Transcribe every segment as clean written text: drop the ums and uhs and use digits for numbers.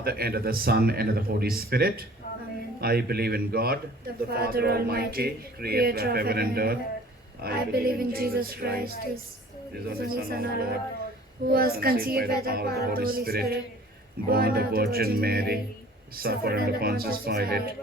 Father, and of the Son, and of the Holy Spirit. Amen. I believe in God, The Father Almighty, creator of heaven and earth. I believe in Jesus Christ, His only Son, our Lord, who was conceived by the power of the Holy Spirit, born of the Virgin Mary, suffered under Pontius Pilate,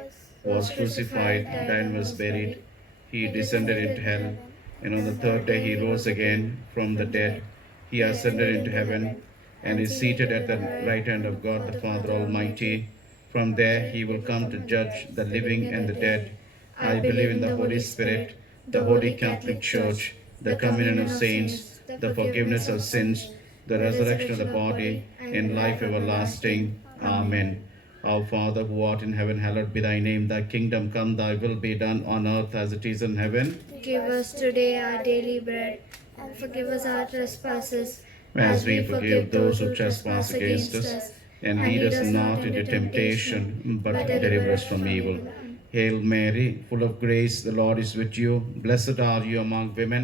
was crucified, died, and was buried. He descended into hell, and on the third day he rose again from the dead. He ascended into heaven, and is seated at the right hand of God the Father Almighty. From there he will come to judge the living and the dead. I believe in the Holy Spirit, the Holy Catholic Church, the communion of saints, the forgiveness of sins, the resurrection of the body, and life everlasting. Amen. Our Father who art in heaven, hallowed be thy name. Thy kingdom come, thy will be done on earth as it is in heaven. Give us today our daily bread, and forgive us our trespasses, As we forgive those who trespass against us. And lead us not into temptation, but deliver us from evil. Hail Mary, full of grace, the Lord is with you. Blessed are you among women,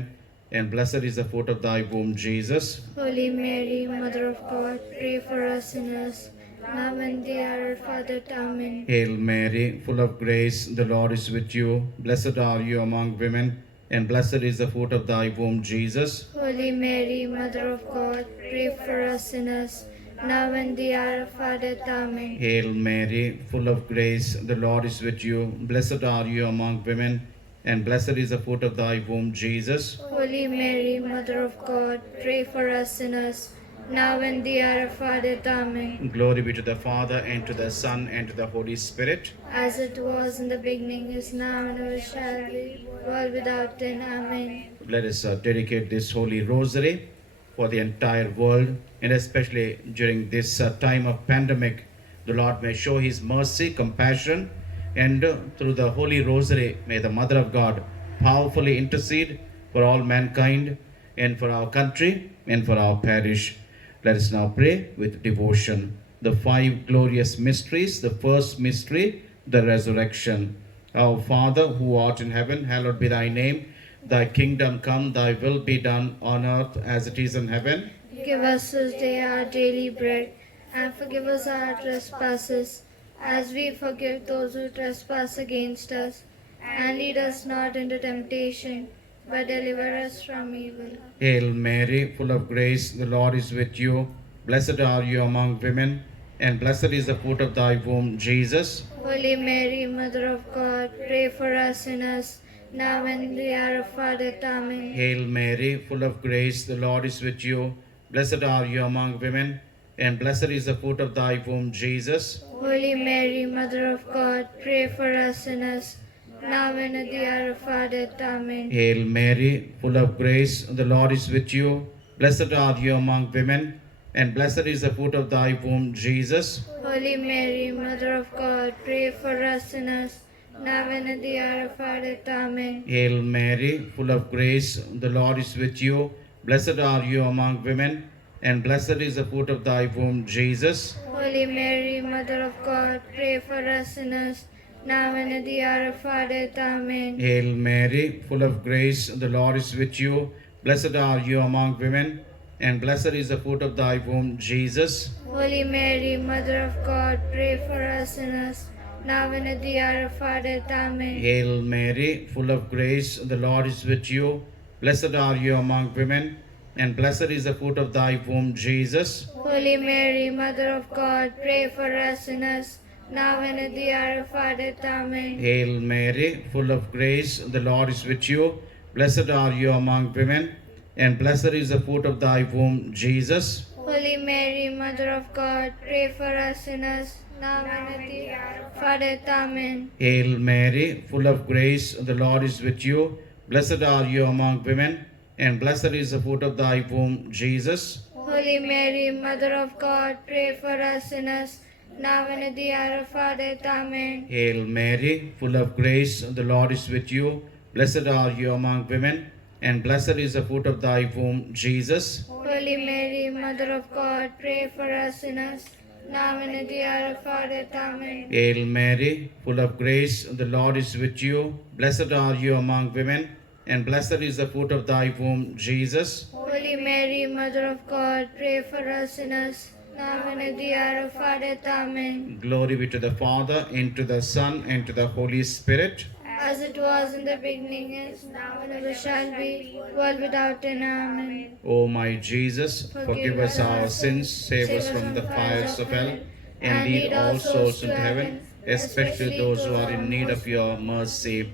and blessed is the fruit of thy womb, Jesus. Holy Mary, Mother of God, pray for us sinners, now and the hour of our death. Amen. Hail Mary, full of grace, the Lord is with you. Blessed are you among women, and blessed is the fruit of thy womb, Jesus. Holy Mary, Mother of God, pray for us sinners, now and the hour of our death. Amen. Hail Mary, full of grace, the Lord is with you. Blessed are you among women, and blessed is the fruit of thy womb, Jesus. Holy Mary, Mother of God, pray for us sinners, now and the hour of our death. Amen. Glory be to the Father, and to the Son, and to the Holy Spirit. As it was in the beginning, is now, and ever shall be, world without end. Amen. Let us dedicate this Holy Rosary for the entire world, and especially during this time of pandemic. The Lord may show His mercy, compassion, and through the Holy Rosary, may the Mother of God powerfully intercede for all mankind, and for our country, and for our parish. Let us now pray with devotion. The five glorious mysteries. The first mystery, the resurrection. Our Father, who art in heaven, hallowed be thy name. Thy kingdom come, thy will be done on earth as it is in heaven. Give us this day our daily bread, and forgive us our trespasses, as we forgive those who trespass against us. And lead us not into temptation, but deliver us from evil. Hail Mary, full of grace, the Lord is with you. Blessed are you among women, and blessed is the fruit of thy womb, Jesus. Holy Mary, Mother of God, pray for us sinners, now and in the hour of our death. Amen. Hail Mary, full of grace, the Lord is with you. Blessed are you among women, and blessed is the fruit of thy womb, Jesus. Holy Mary, Mother of God, pray for us sinners, now and at the hour of our death. Amen. Hail Mary, full of grace, the Lord is with you. Blessed are you among women, and blessed is the fruit of thy womb, Jesus. Holy Mary, Mother of God, pray for us sinners, now and at the hour of our death. Amen. Hail Mary, full of grace, the Lord is with you. Blessed are you among women, and blessed is the fruit of thy womb, Jesus. Holy Mary, Mother of God, pray for us sinners, now and at the hour of our death. Amen. Hail Mary, full of grace, the Lord is with you. Blessed are you among women, and blessed is the fruit of thy womb, Jesus. Holy Mary, Mother of God, pray for us sinners, now and at the hour of our death. Amen. Hail Mary, full of grace, the Lord is with you. Blessed are you among women, and blessed is the fruit of thy womb, Jesus. Holy Mary, Mother of God, pray for us sinners, now and at the hour of our death. Amen. Hail Mary, full of grace, the Lord is with you. Blessed are you among women, and blessed is the fruit of thy womb, Jesus. Holy Mary, Mother of God, pray for us sinners, now and at the hour of our death. Amen. Hail Mary, full of grace, the Lord is with you. Blessed are you among women, and blessed is the fruit of thy womb, Jesus. Holy Mary, Mother of God, pray for us sinners, now and at the hour of our death. Amen. Hail Mary, full of grace, the Lord is with you. Blessed are you among women, and blessed is the fruit of thy womb, Jesus. Holy Mary, Mother of God, pray for us sinners, now and at the hour of our death. Amen. Hail Mary, full of grace, the Lord is with you. Blessed are you among women, and blessed is the fruit of thy womb, Jesus. Holy Mary, Mother of God, pray for us sinners, now and at the hour of our death. Amen. Glory be to the Father, and to the Son, and to the Holy Spirit. As it was in the beginning, is now, and ever shall be, world without end. Amen. O my Jesus, forgive us our sins, save us from the fires of hell, and lead all souls into heaven, especially those who are in need of your mercy.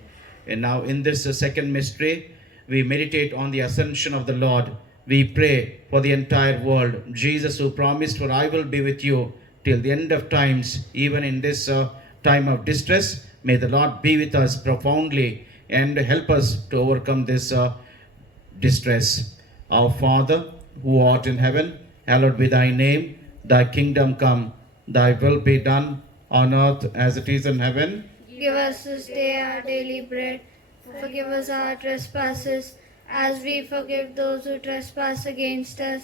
And now, in this second mystery, we meditate on the ascension of the Lord. We pray for the entire world. Jesus, who promised, "For I will be with you till the end of times," even in this time of distress, may the Lord be with us profoundly and help us to overcome this distress. Our Father, who art in heaven, hallowed be thy name. Thy kingdom come, thy will be done on earth as it is in heaven. Give us this day our daily bread. Forgive us our trespasses, as we forgive those who trespass against us.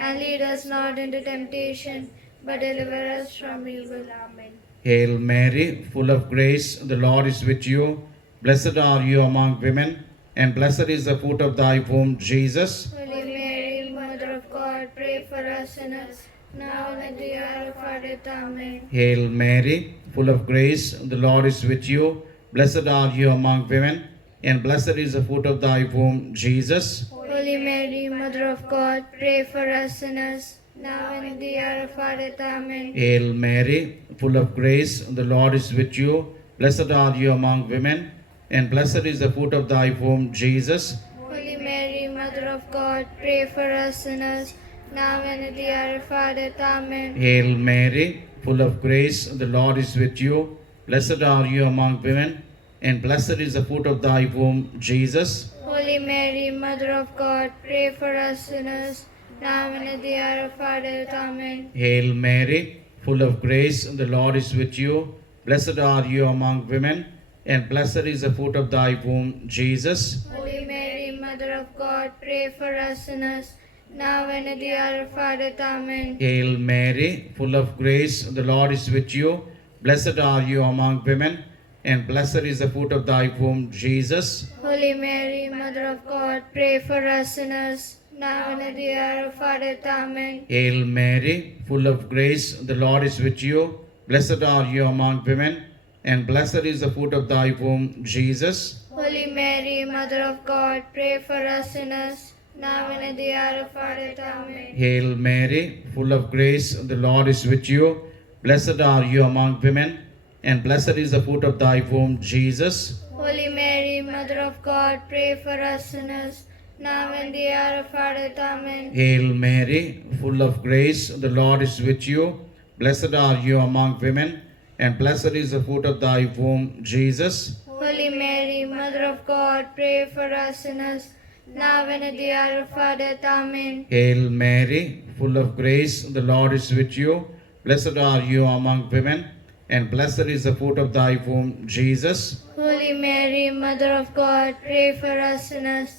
And lead us not into temptation, but deliver us from evil. Amen. Hail Mary, full of grace, the Lord is with you. Blessed are you among women, and blessed is the fruit of thy womb, Jesus. Holy Mary, Mother of God, pray for us sinners, now and at the hour of our death. Amen. Hail Mary, full of grace, the Lord is with you. Blessed are you among women, and blessed is the fruit of thy womb, Jesus. Holy Mary, Mother of God, pray for us sinners, now and at the hour of our death. Amen. Hail Mary, full of grace, the Lord is with you. Blessed are you among women, and blessed is the fruit of thy womb, Jesus. Holy Mary, Mother of God, pray for us sinners, now and at the hour of our death. Amen. Hail Mary, full of grace, the Lord is with you. Blessed are you among women, and blessed is the fruit of thy womb, Jesus. Holy Mary, Mother of God, pray for us sinners, now and at the hour of our death. Amen. Hail Mary, full of grace, the Lord is with you. Blessed are you among women, and blessed is the fruit of thy womb, Jesus. Holy Mary, Mother of God, pray for us sinners, now and at the hour of our death. Amen. Hail Mary, full of grace, the Lord is with you. Blessed are you among women, and blessed is the fruit of thy womb, Jesus. Holy Mary, Mother of God, pray for us sinners, now and at the hour of our death. Amen. Hail Mary, full of grace, the Lord is with you. Blessed are you among women, and blessed is the fruit of thy womb, Jesus. Holy Mary, Mother of God, pray for us sinners, now and at the hour of our death. Amen. Hail Mary, full of grace, the Lord is with you. Blessed are you among women, and blessed is the fruit of thy womb, Jesus. Holy Mary, Mother of God, pray for us sinners, now and the hour of our death. Amen. Hail Mary, full of grace, the Lord is with you. Blessed are you among women, and blessed is the fruit of thy womb, Jesus. Holy Mary, Mother of God, pray for us sinners, now and at the hour of our death. Amen. Hail Mary, full of grace, the Lord is with you. Blessed are you among women, and blessed is the fruit of thy womb, Jesus. Holy Mary, Mother of God, pray for us sinners,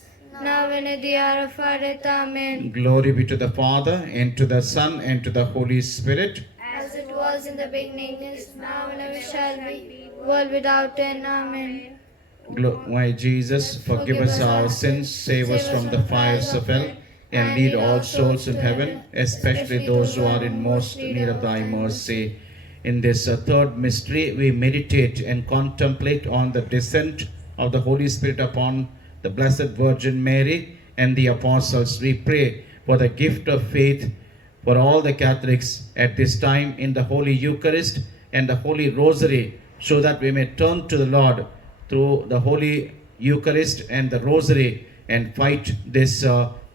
now and at the hour of our death. Amen. Glory be to the Father, and to the Son, and to the Holy Spirit. As it was in the beginning, is now, and ever shall be, world without end. Amen. My Jesus, forgive us our sins, save us from the fires of hell, and lead all souls in heaven, especially those who are in most need of thy mercy. In this third mystery, we meditate and contemplate on the descent of the Holy Spirit upon the Blessed Virgin Mary and the apostles. We pray for the gift of faith for all the Catholics at this time in the Holy Eucharist and the Holy Rosary, so that we may turn to the Lord through the Holy Eucharist and the Rosary and fight this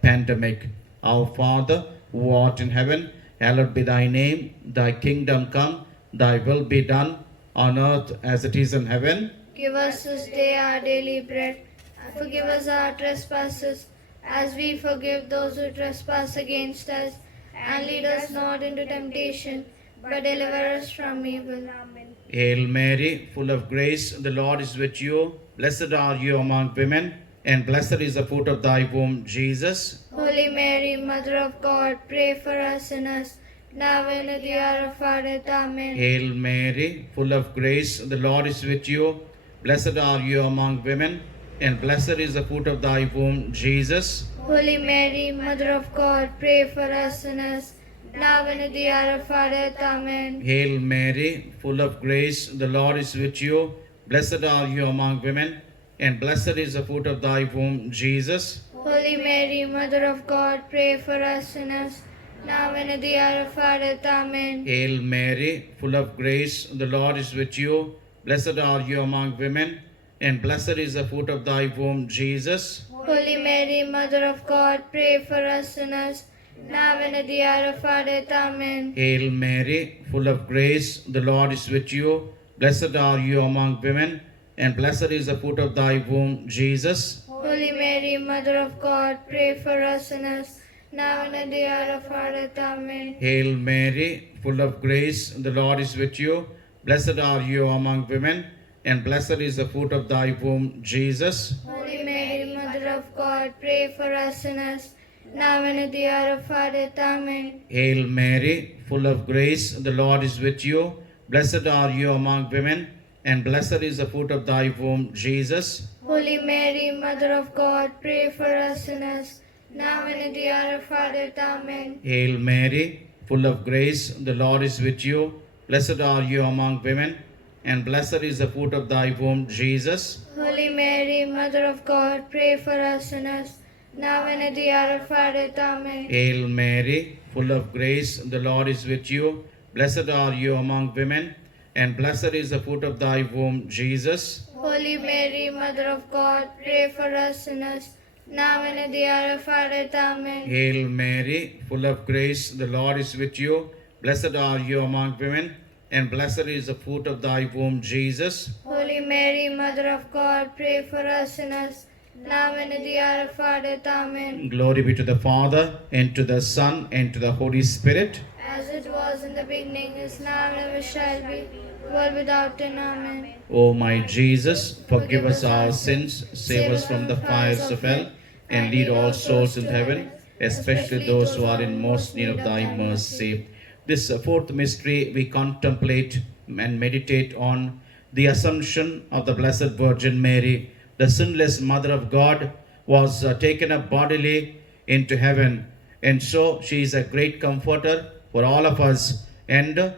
pandemic. Our Father, who art in heaven, hallowed be thy name. Thy kingdom come, thy will be done on earth as it is in heaven. Give us this day our daily bread, and forgive us our trespasses, as we forgive those who trespass against us. And lead us not into temptation, but deliver us from evil. Amen. Hail Mary, full of grace, the Lord is with you. Blessed are you among women, and blessed is the fruit of thy womb, Jesus. Holy Mary, Mother of God, pray for us sinners, now and at the hour of our death. Amen. Hail Mary, full of grace, the Lord is with you. Blessed are you among women, and blessed is the fruit of thy womb, Jesus. Holy Mary, Mother of God, pray for us sinners, now and at the hour of our death. Amen. Hail Mary, full of grace, the Lord is with you. Blessed are you among women, and blessed is the fruit of thy womb, Jesus. Holy Mary, Mother of God, pray for us sinners, now and at the hour of our death. Amen. Hail Mary, full of grace, the Lord is with you. Blessed are you among women, and blessed is the fruit of thy womb, Jesus. Holy Mary, Mother of God, pray for us sinners, now and at the hour of our death. Amen. Hail Mary, full of grace, the Lord is with you. Blessed are you among women, and blessed is the fruit of thy womb, Jesus. Holy Mary, Mother of God, pray for us sinners, now and at the hour of our death. Amen. Hail Mary, full of grace, the Lord is with you. Blessed are you among women, and blessed is the fruit of thy womb, Jesus. Holy Mary, Mother of God, pray for us sinners, now and at the hour of our death. Amen. Hail Mary, full of grace, the Lord is with you. Blessed are you among women, and blessed is the fruit of thy womb, Jesus. Holy Mary, Mother of God, pray for us sinners, now and at the hour of our death. Amen. Hail Mary, full of grace, the Lord is with you. Blessed are you among women, and blessed is the fruit of thy womb, Jesus. Holy Mary, Mother of God, pray for us sinners, now and at the hour of our death. Amen. Hail Mary, full of grace, the Lord is with you. Blessed are you among women, and blessed is the fruit of thy womb, Jesus. Holy Mary, Mother of God, pray for us sinners, now and at the hour of our death. Amen. Hail Mary, full of grace, the Lord is with you. Blessed are you among women, and blessed is the fruit of thy womb, Jesus. Holy Mary, Mother of God, pray for us sinners, now and at the hour of our death. Amen. Glory be to the Father, and to the Son, and to the Holy Spirit. As it was in the beginning, is now, and ever shall be, world without end. Amen. O my Jesus, forgive us our sins, save us from the fires of hell, and lead all souls in heaven, especially those who are in most need of thy mercy. This fourth mystery we contemplate and meditate on the Assumption of the Blessed Virgin Mary. The sinless Mother of God was taken up bodily into heaven, and so she is a great comforter for all of us. And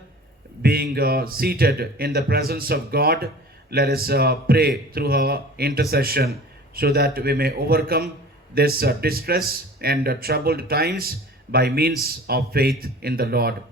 being seated in the presence of God, let us pray through her intercession so that we may overcome this distress and troubled times by means of faith in the Lord.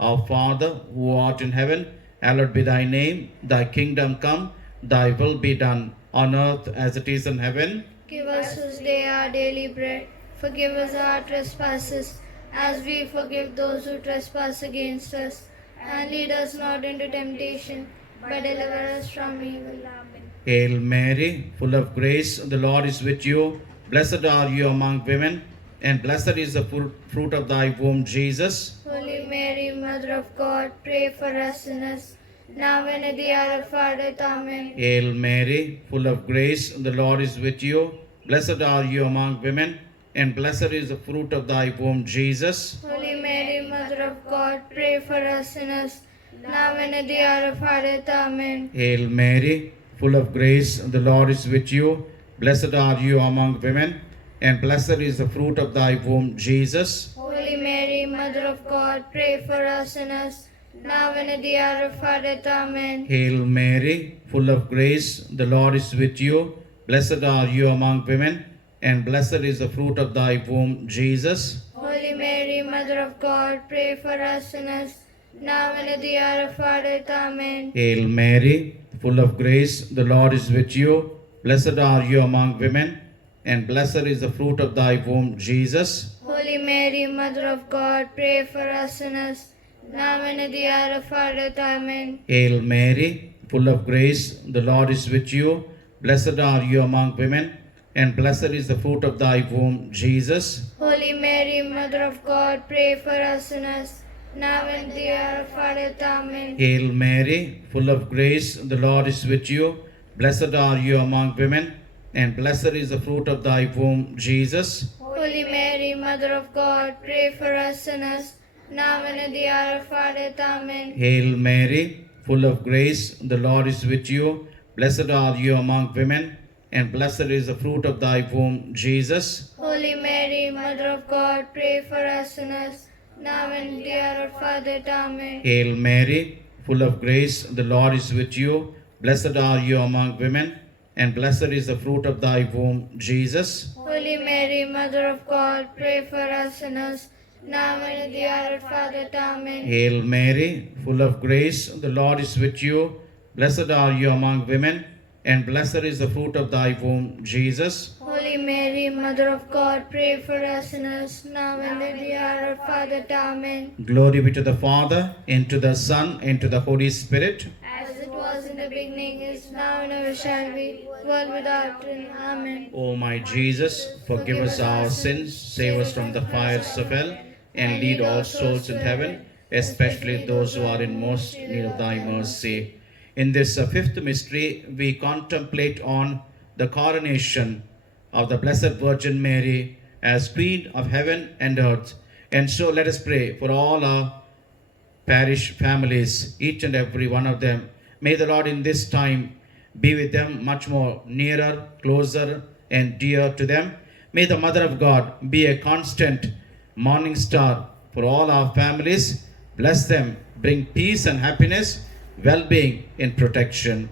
Our Father, who art in heaven, hallowed be thy name. Thy kingdom come, thy will be done on earth as it is in heaven. Give us this day our daily bread. Forgive us our trespasses, as we forgive those who trespass against us. And lead us not into temptation, but deliver us from evil. Amen. Hail Mary, full of grace, the Lord is with you. Blessed are you among women, and blessed is the fruit of thy womb, Jesus. Holy Mary, Mother of God, pray for us sinners, now and at the hour of our death. Amen. Hail Mary, full of grace, the Lord is with you. Blessed are you among women, and blessed is the fruit of thy womb, Jesus. Holy Mary, Mother of God, pray for us sinners, now and at the hour of our death. Amen. Hail Mary, full of grace, the Lord is with you. Blessed are you among women, and blessed is the fruit of thy womb, Jesus. Holy Mary, Mother of God, pray for us sinners, now and at the hour of our death. Amen. Hail Mary, full of grace, the Lord is with you. Blessed are you among women, and blessed is the fruit of thy womb, Jesus. Holy Mary, Mother of God, pray for us sinners, now and at the hour of our death. Amen. Hail Mary, full of grace, the Lord is with you. Blessed are you among women, and blessed is the fruit of thy womb, Jesus. Holy Mary, Mother of God, pray for us sinners, now and at the hour of our death. Amen. Hail Mary, full of grace, the Lord is with you. Blessed are you among women, and blessed is the fruit of thy womb, Jesus. Holy Mary, Mother of God, pray for us sinners, now and at the hour of our death. Amen. Hail Mary, full of grace, the Lord is with you. Blessed are you among women, and blessed is the fruit of thy womb, Jesus. Holy Mary, Mother of God, pray for us sinners, now and at the hour of our death. Amen. Hail Mary, full of grace, the Lord is with you. Blessed are you among women, and blessed is the fruit of thy womb, Jesus. Holy Mary, Mother of God, pray for us sinners, now and at the hour of our death. Amen. Hail Mary, full of grace, the Lord is with you. Blessed are you among women, and blessed is the fruit of thy womb, Jesus. Holy Mary, Mother of God, pray for us sinners, now and at the hour of our death. Amen. Hail Mary, full of grace, the Lord is with you. Blessed are you among women, and blessed is the fruit of thy womb, Jesus. Holy Mary, Mother of God, pray for us sinners, now and at the hour of our death. Amen. Glory be to the Father, and to the Son, and to the Holy Spirit. As it was in the beginning, is now, and ever shall be, world without end. Amen. O my Jesus, forgive us our sins, save us from the fires of hell, and lead all souls in heaven, especially those who are in most need of thy mercy. In this fifth mystery, we contemplate on the coronation of the Blessed Virgin Mary as Queen of heaven and earth. And so let us pray for all our parish families, each and every one of them. May the Lord in this time be with them much more nearer, closer, and dear to them. May the Mother of God be a constant morning star for all our families. Bless them, bring peace and happiness, well-being and protection.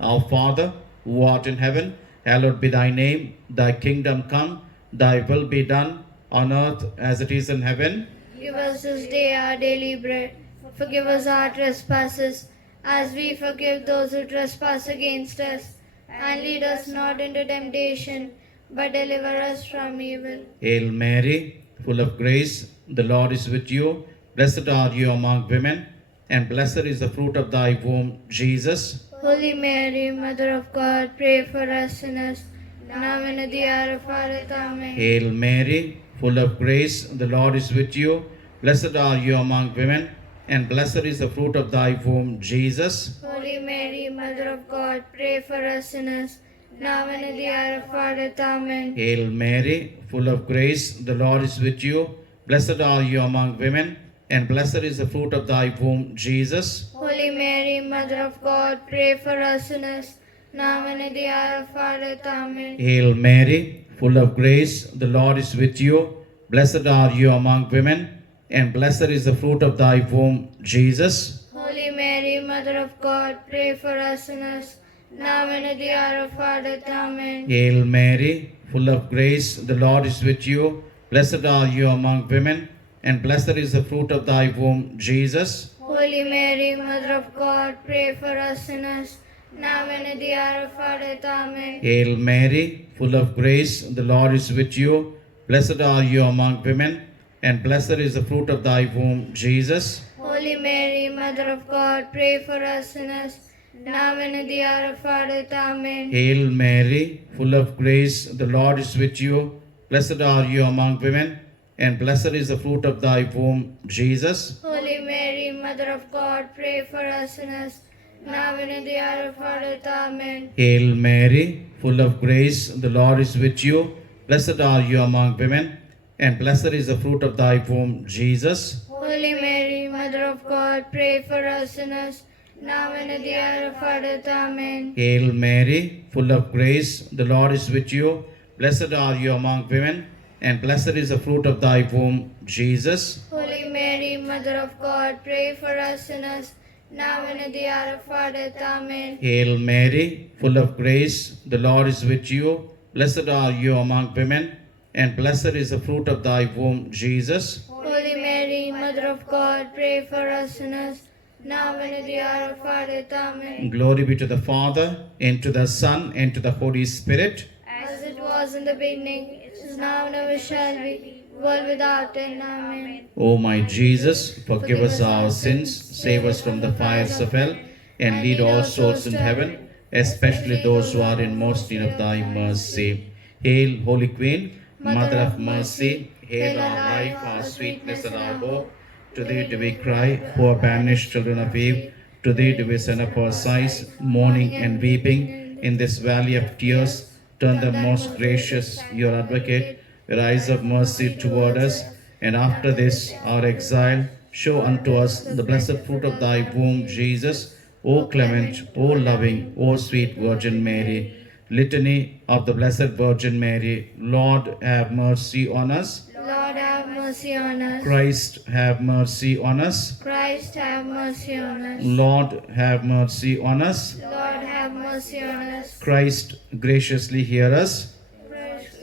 Our Father, who art in heaven, hallowed be thy name. Thy kingdom come, thy will be done on earth as it is in heaven. Give us this day our daily bread. Forgive us our trespasses, as we forgive those who trespass against us. And lead us not into temptation, but deliver us from evil. Hail Mary, full of grace, the Lord is with you. Blessed are you among women, and blessed is the fruit of thy womb, Jesus. Holy Mary, Mother of God, pray for us sinners, now and at the hour of our death. Amen. Hail Mary, full of grace, the Lord is with you. Blessed are you among women, and blessed is the fruit of thy womb, Jesus. Holy Mary, Mother of God, pray for us sinners, now and at the hour of our death. Amen. Hail Mary, full of grace, the Lord is with you. Blessed are you among women, and blessed is the fruit of thy womb, Jesus. Holy Mary, Mother of God, pray for us sinners, now and at the hour of our death. Amen. Hail Mary, full of grace, the Lord is with you. Blessed are you among women, and blessed is the fruit of thy womb, Jesus. Holy Mary, Mother of God, pray for us sinners, now and at the hour of our death. Amen. Hail Mary, full of grace, the Lord is with you. Blessed are you among women, and blessed is the fruit of thy womb, Jesus. Holy Mary, Mother of God, pray for us sinners, now and at the hour of our death. Amen. Hail Mary, full of grace, the Lord is with you. Blessed are you among women, and blessed is the fruit of thy womb, Jesus. Holy Mary, Mother of God, pray for us sinners, now and at the hour of our death. Amen. Hail Mary, full of grace, the Lord is with you. Blessed are you among women, and blessed is the fruit of thy womb, Jesus. Holy Mary, Mother of God, pray for us sinners, now and at the hour of our death. Amen. Hail Mary, full of grace, the Lord is with you. Blessed are you among women, and blessed is the fruit of thy womb, Jesus. Holy Mary, Mother of God, pray for us sinners, now and at the hour of our death. Amen. Hail Mary, full of grace, the Lord is with you. Blessed are you among women, and blessed is the fruit of thy womb, Jesus. Holy Mary, Mother of God, pray for us sinners, now and at the hour of our death. Amen. Hail Mary, full of grace, the Lord is with you. Blessed are you among women, and blessed is the fruit of thy womb, Jesus. Holy Mary, Mother of God, pray for us sinners, now and at the hour of our death. Amen. Glory be to the Father, and to the Son, and to the Holy Spirit. As it was in the beginning, it is now, and ever shall be, world without end. Amen. O my Jesus, forgive us our sins, save us from the fires of hell, and lead all souls in heaven, especially those who are in most need of thy mercy. Hail, Holy Queen, Mother of mercy, hail our life, our sweetness, and our hope. To thee do we cry, poor banished children of Eve. To thee do we send up our sighs, mourning and weeping in this valley of tears. Turn the most gracious, your advocate, your eyes of mercy toward us, and after this our exile, show unto us the blessed fruit of thy womb, Jesus. O clement, O loving, O sweet Virgin Mary. Litany of the Blessed Virgin Mary. Lord, have mercy on us. Lord, have mercy mercy on us. Christ, have mercy on us. Christ, have mercy on us. Lord, have mercy on us. Lord, have mercy on us. Christ, graciously hear us. Christ,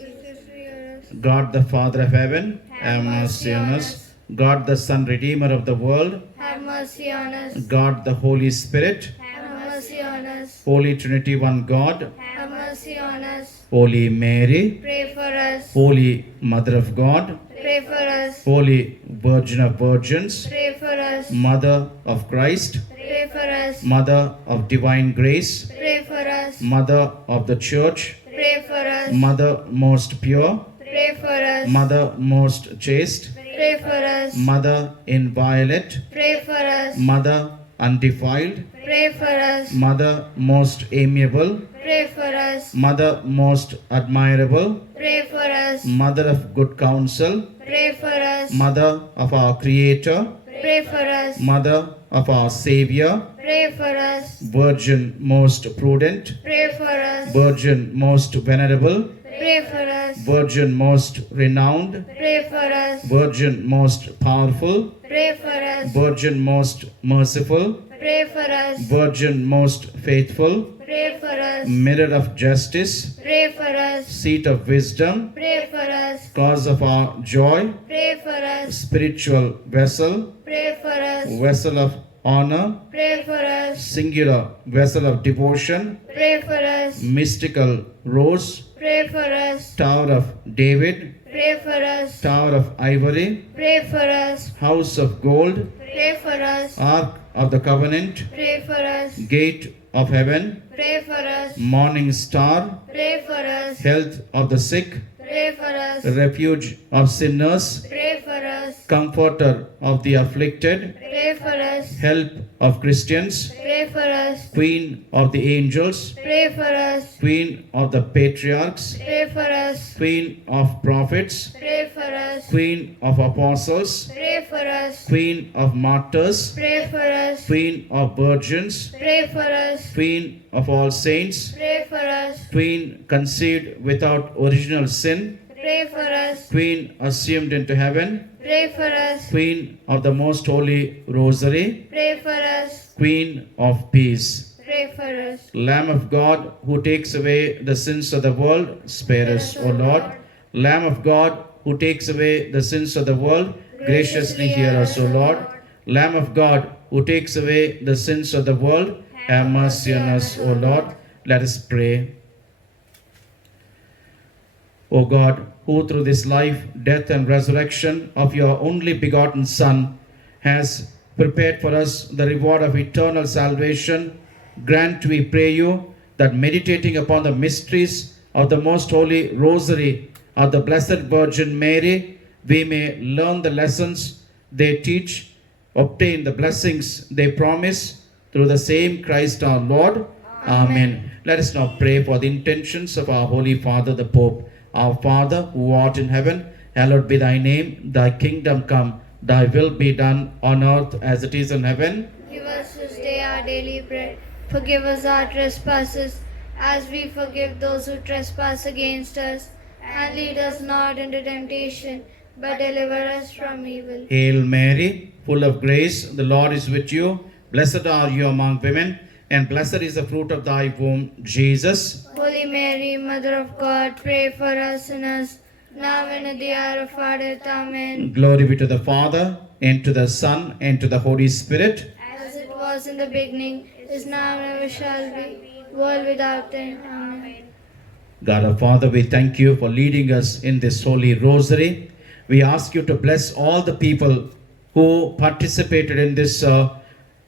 hear us. God the Father of heaven, have mercy on us. God the Son, Redeemer of the world, Have mercy on us. God the Holy Spirit, Have mercy on us. Holy Trinity, one God, Have mercy on us. Holy Mary, Pray for us. Holy Mother of God, Pray for us. Holy Virgin of Virgins, Pray for us. Mother of Christ, Pray for us. Mother of Divine Grace, Pray for us. Mother of the Church, Pray for us. Mother most pure, Pray for us. Mother most chaste, Pray for us. Mother inviolate, Pray for us. Mother undefiled, Pray for us. Mother most amiable, Pray for us. Mother most admirable, Pray for us. Mother of good counsel, Pray for us. Mother of our Creator, Pray for us. Mother of our Savior, Pray for us. Virgin most prudent, Pray for us. Virgin most venerable, Pray for us. Virgin most renowned, Pray for us. Virgin most powerful, Pray for us. Virgin most merciful, Pray for us. Virgin most faithful, Pray for us. Mirror of justice, Pray for us. Seat of wisdom, Pray for us. Cause of our joy, Pray for us. Spiritual vessel, Pray for us. Vessel of honor, Pray for us. Singular vessel of devotion, Pray for us. Mystical rose, Pray for us. Tower of David, Pray for us. Tower of ivory, Pray for us. House of gold, Pray for us. Ark of the covenant, Pray for us. Gate of heaven, Pray for us. Morning star, Pray for us. Health of the sick, Pray for us. Refuge of sinners, Pray for us. Comforter of the afflicted, Pray for us. Help of Christians, Pray for us. Queen of the angels, Pray for us. Queen of the patriarchs, Pray for us. Queen of prophets, Pray for us. Queen of apostles, Pray for us. Queen of martyrs, Pray for us. Queen of virgins, Pray for us. Queen of all saints, Pray for us. Queen conceived without original sin, Pray for us. Queen assumed into heaven, Pray for us. Queen of the most holy rosary, Pray for us. Queen of peace. Pray for us. Lamb of God who takes away the sins of the world, spare us, O Lord. Lamb of God who takes away the sins of the world, graciously hear us, O Lord. Lamb of God who takes away the sins of the world, have mercy on us, O Lord. Let us pray. O God, who through this life, death, and resurrection of your only begotten Son has prepared for us the reward of eternal salvation, grant, we pray you, that meditating upon the mysteries of the most holy rosary of the Blessed Virgin Mary, we may learn the lessons they teach, obtain the blessings they promise, through the same Christ our Lord. Amen. Let us now pray for the intentions of our Holy Father the Pope. Our Father, who art in heaven, hallowed be thy name. Thy kingdom come, thy will be done on earth as it is in heaven. Give us this day our daily bread. Forgive us our trespasses, as we forgive those who trespass against us. And lead us not into temptation, but deliver us from evil. Hail Mary, full of grace, the Lord is with you. Blessed are you among women, and blessed is the fruit of thy womb, Jesus. Holy Mary, Mother of God, pray for us sinners, now and at the hour of our death. Amen. Glory be to the Father, and to the Son, and to the Holy Spirit. As it was in the beginning, is now, and ever shall be, world without end. Amen. God our Father, we thank you for leading us in this holy rosary. We ask you to bless all the people who participated in this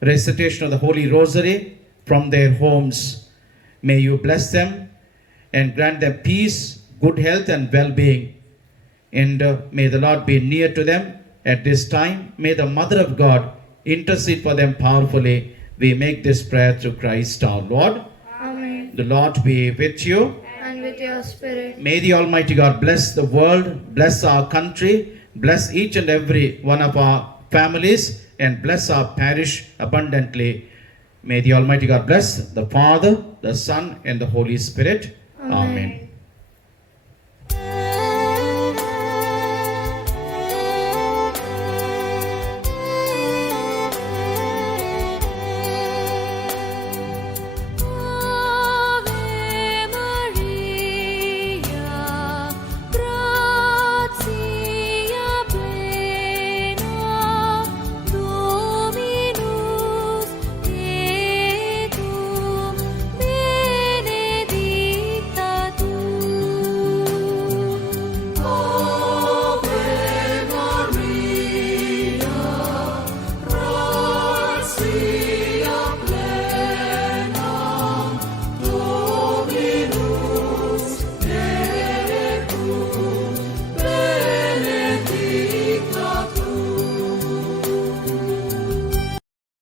recitation of the Holy Rosary from their homes. May you bless them and grant them peace, good health, and well-being. And may the Lord be near to them at this time. May the Mother of God intercede for them powerfully. We make this prayer through Christ our Lord. Amen. The Lord be with you. And with your spirit. May the Almighty God bless the world, bless our country, bless each and every one of our families, and bless our parish abundantly. May the Almighty God bless the Father, the Son, and the Holy Spirit. Amen.